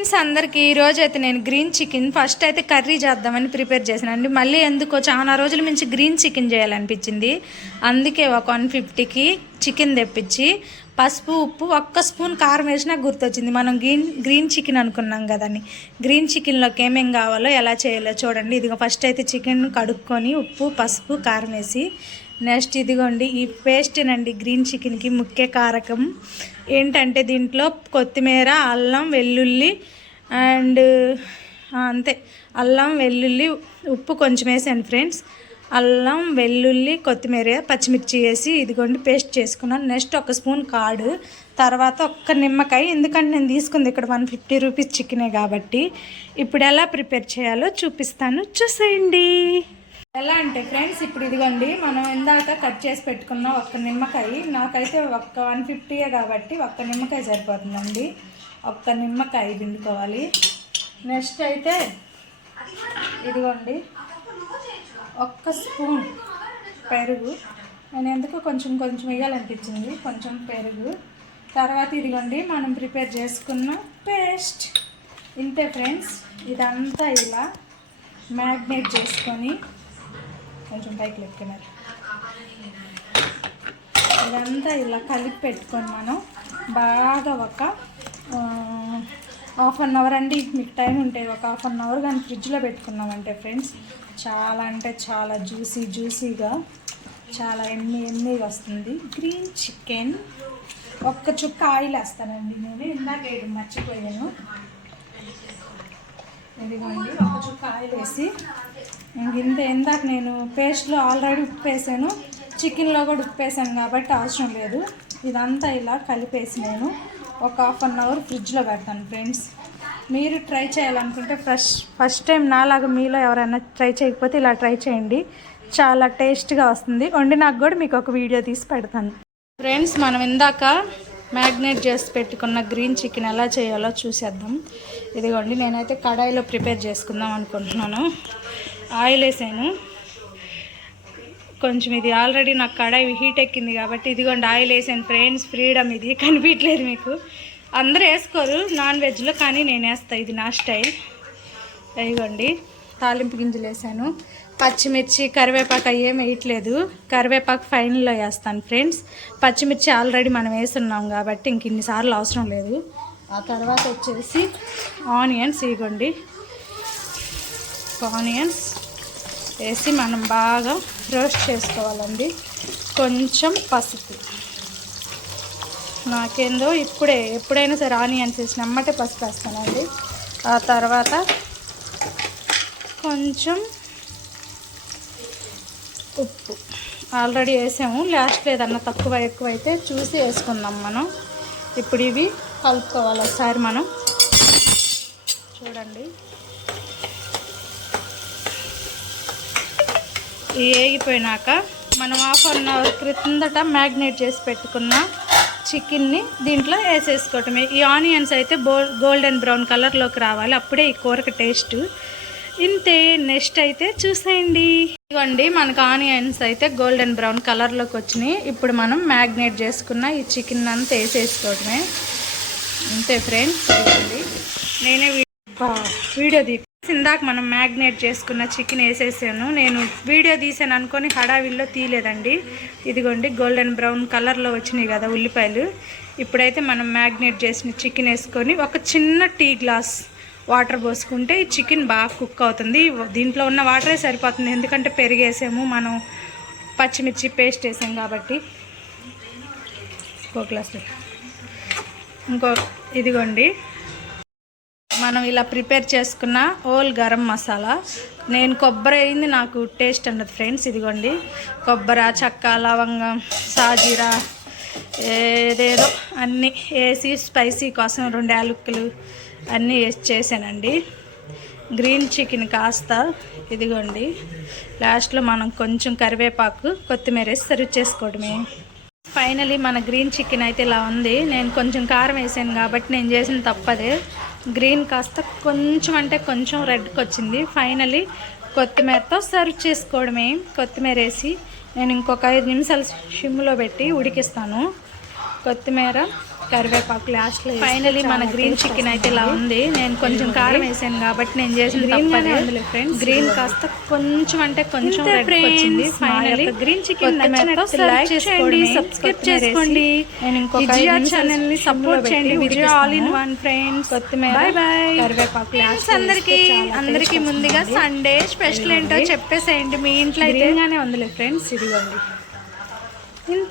Friends అందరికీ ఈరోజు అయితే నేను గ్రీన్ చికెన్ ఫస్ట్ అయితే కర్రీ చేద్దామని ప్రిపేర్ చేశానండి. మళ్ళీ ఎందుకో చాలా రోజుల నుంచి గ్రీన్ చికెన్ చేయాలనిపించింది. అందుకే ఒక 150కి చికెన్ తెప్పించి పసుపు ఉప్పు ఒక్క స్పూన్ కారం వేసినా గుర్తొచ్చింది. మనం గ్రీన్ చికెన్ అనుకున్నాం కదని. గ్రీన్ చికెన్లోకి ఏమేం కావాలో ఎలా చేయాలో చూడండి. ఇదిగో ఫస్ట్ అయితే చికెన్ కడుక్కొని ఉప్పు పసుపు కారం వేసి నెక్స్ట్ ఇదిగోండి ఈ పేస్టేనండి గ్రీన్ చికెన్కి ముఖ్య కారకం. ఏంటంటే దీంట్లో కొత్తిమీర అల్లం వెల్లుల్లి అండ్ అంతే, అల్లం వెల్లుల్లి ఉప్పు కొంచెం వేసాను ఫ్రెండ్స్. అల్లం వెల్లుల్లి కొత్తిమీర పచ్చిమిర్చి వేసి ఇదిగోండి పేస్ట్ చేసుకున్నాను. నెక్స్ట్ ఒక స్పూన్ కాడు, తర్వాత ఒక్క నిమ్మకాయ. ఎందుకంటే నేను తీసుకుంది ఇక్కడ 150 రూపీస్ చికెనే కాబట్టి. ఇప్పుడు ఎలా ప్రిపేర్ చేయాలో చూపిస్తాను, చూసేయండి. ఎలా అంటే ఫ్రెండ్స్ ఇప్పుడు ఇదిగోండి మనం ఇందాక కట్ చేసి పెట్టుకున్న ఒక్క నిమ్మకాయ, నాకైతే ఒక్క 150 కాబట్టి ఒక్క నిమ్మకాయ సరిపోతుందండి. ఒక్క నిమ్మకాయ పిండుకోవాలి. నెక్స్ట్ అయితే ఇదిగోండి ఒక్క స్పూన్ పెరుగు, నేను ఎందుకు కొంచెం వేయాలనిపించింది, కొంచెం పెరుగు. తర్వాత ఇదిగోండి మనం ప్రిపేర్ చేసుకున్న పేస్ట్. ఇంతే ఫ్రెండ్స్, ఇదంతా ఇలా మ్యాగ్నేట్ చేసుకొని కొంచెం పైకి లెక్కినారు. ఇదంతా ఇలా కలిపి పెట్టుకొని మనం బాగా ఒక ½ అన్ అవర్ అండి, మీకు టైం ఉంటే ఒక ½ అన్ అవర్ కానీ ఫ్రిడ్జ్లో పెట్టుకున్నామంటే ఫ్రెండ్స్ చాలా అంటే చాలా జ్యూసీగా చాలా ఎమ్మీగా వస్తుంది గ్రీన్ చికెన్. ఒక్క చుక్క ఆయిల్ వేస్తానండి నేను, ఇందాక వేయడం మర్చిపోయాను. ఇదిగోండి ఒక చుక్క ఆయిల్ వేసి ఇందాక నేను పేస్ట్లో ఆల్రెడీ ఉప్పు వేసాను, చికెన్లో కూడా ఉప్పు వేసాను కాబట్టి అవసరం లేదు. ఇదంతా ఇలా కలిపేసి నేను ఒక ½ అన్ అవర్ ఫ్రిడ్జ్లో పెడతాను ఫ్రెండ్స్. మీరు ట్రై చేయాలనుకుంటే ఫస్ట్ టైం నాలాగా మీలో ఎవరైనా ట్రై చేయకపోతే ఇలా ట్రై చేయండి, చాలా టేస్ట్గా వస్తుంది. నాకు కూడా మీకు ఒక వీడియో తీసి పెడతాను ఫ్రెండ్స్. మనం ఇందాక మ్యాగ్నేట్ చేసి పెట్టుకున్న గ్రీన్ చికెన్ ఎలా చేయాలో చూసేద్దాం. ఇదిగోండి నేనైతే కడాయిలో ప్రిపేర్ చేసుకుందాం అనుకుంటున్నాను. ఆయిల్ వేసాను కొంచెం, ఇది ఆల్రెడీ నాకు కడాయి హీట్ ఎక్కింది కాబట్టి ఇదిగోండి ఆయిల్ వేసాను ఫ్రెండ్స్. ఫ్రీడమ్ ఇది, కనిపించలేదు మీకు. అందరూ వేసుకోరు నాన్ వెజ్లో, కానీ నేను వేస్తాను, ఇది నా స్టైల్. ఇదిగోండి తాలింపు గింజలు వేసాను, పచ్చిమిర్చి కరివేపాకు ఏం వేయట్లేదు, కరివేపాకు ఫైనల్లో వేస్తాను ఫ్రెండ్స్. పచ్చిమిర్చి ఆల్రెడీ మనం వేస్తున్నాం కాబట్టి ఇంక ఇన్నిసార్లు అవసరం లేదు. ఆ తర్వాత వచ్చేసి ఆనియన్స్, ఇదిగోండి ఆనియన్స్ వేసి మనం బాగా రోస్ట్ చేసుకోవాలండి. కొంచెం పసుపు, నాకేందో ఎప్పుడైనా సరే ఆనియన్స్ వేసిన అమ్మటే పసుపు వేస్తానండి. ఆ తర్వాత కొంచెం ఉప్పు ఆల్రెడీ వేసాము, లాస్ట్లో ఏదన్నా తక్కువ ఎక్కువ అయితే చూసి వేసుకుందాం మనం. ఇప్పుడు ఇవి కలుపుకోవాలి ఒకసారి మనం, చూడండి. వేగిపోయినాక మనం ½ అన్ అవర్ క్రితందట మ్యాగ్నేట్ చేసి పెట్టుకున్న చికెన్ని దీంట్లో వేసేసుకోవటమే. ఈ ఆనియన్స్ అయితే గోల్డెన్ బ్రౌన్ కలర్లోకి రావాలి, అప్పుడే ఈ కూరకు టేస్ట్. ఇంతే, నెక్స్ట్ అయితే చూసేయండి. ఇదిగోండి మనకు ఆనియన్స్ అయితే గోల్డెన్ బ్రౌన్ కలర్లోకి వచ్చినాయి. ఇప్పుడు మనం మ్యాగ్నేట్ చేసుకున్న ఈ చికెన్ అంతా వేసేసుకోవటమే. అంతే ఫ్రెండ్స్. నేనే వీడియో ఇందాక మనం మ్యాగ్నేట్ చేసుకున్న చికెన్ వేసేసాను. నేను వీడియో తీసాను అనుకొని హడావిల్లో తీయలేదండి. ఇదిగోండి గోల్డెన్ బ్రౌన్ కలర్లో వచ్చినాయి కదా ఉల్లిపాయలు. ఇప్పుడైతే మనం మ్యాగ్నేట్ చేసిన చికెన్ వేసుకొని ఒక చిన్న టీ గ్లాస్ వాటర్ పోసుకుంటే ఈ చికెన్ బాగా కుక్ అవుతుంది. దీంట్లో ఉన్న వాటరే సరిపోతుంది, ఎందుకంటే పెరిగేసాము మనం, పచ్చిమిర్చి పేస్ట్ వేసాం కాబట్టి. ఇంకో గ్లాస్, ఇదిగోండి మనం ఇలా ప్రిపేర్ చేసుకున్న హోల్ గరం మసాలా. నేను కొబ్బరి అయింది నాకు టేస్ట్ అన్నది ఫ్రెండ్స్. ఇదిగోండి కొబ్బరి, చెక్క, లవంగం, సాజీరా ఏదేదో అన్నీ వేసి స్పైసీ కోసం 2 యాలకులు అన్నీ వేసి చేశానండి. గ్రీన్ చికెన్ కాస్త ఇదిగోండి లాస్ట్లో మనం కొంచెం కరివేపాకు కొత్తిమీర వేసి సర్వ్ చేసుకోవడమే. ఫైనలీ మన గ్రీన్ చికెన్ అయితే ఇలా ఉంది. నేను కొంచెం కారం వేసాను కాబట్టి నేను చేసిన తప్పదే. గ్రీన్ కాస్త కొంచెం అంటే కొంచెం రెడ్కి వచ్చింది. ఫైనలీ కొత్తిమీరతో సర్వ్ చేసుకోవడమే. కొత్తిమీర వేసి నేను ఇంకొక 5 నిమిషాలు సిమ్లో పెట్టి ఉడికిస్తాను. కొత్తిమీర కరివేపాకు లాస్ట్లో. ఫైనలీ మన గ్రీన్ చికెన్ అయితే ఇలా ఉంది. నేను కొంచెం కారం వేసాను కాబట్టి నేను చేసిన తప్పదే. గ్రీన్ కాస్త కొంచెం అంటే కొంచెం వచ్చింది. ఫైనలీ గ్రీన్ చికెన్ లైక్ చేయండి, సబ్స్క్రైబ్ చేసుకోండి. నేను ఇంకొక ఛానల్ ని సపోర్ట్ చేయండి. విజయ ఆల్ ఇన్ వన్ ఫ్రెండ్స్. కొత్తిమీర, బై బై, కరివేపాకు. అందరికి ముందుగా సండే స్పెషల్ ఏంటో చెప్పేసేయండి. మీ ఇంట్లో అయితే ఉందిలే ఫ్రెండ్స్. ఇదిగోండి ఇంత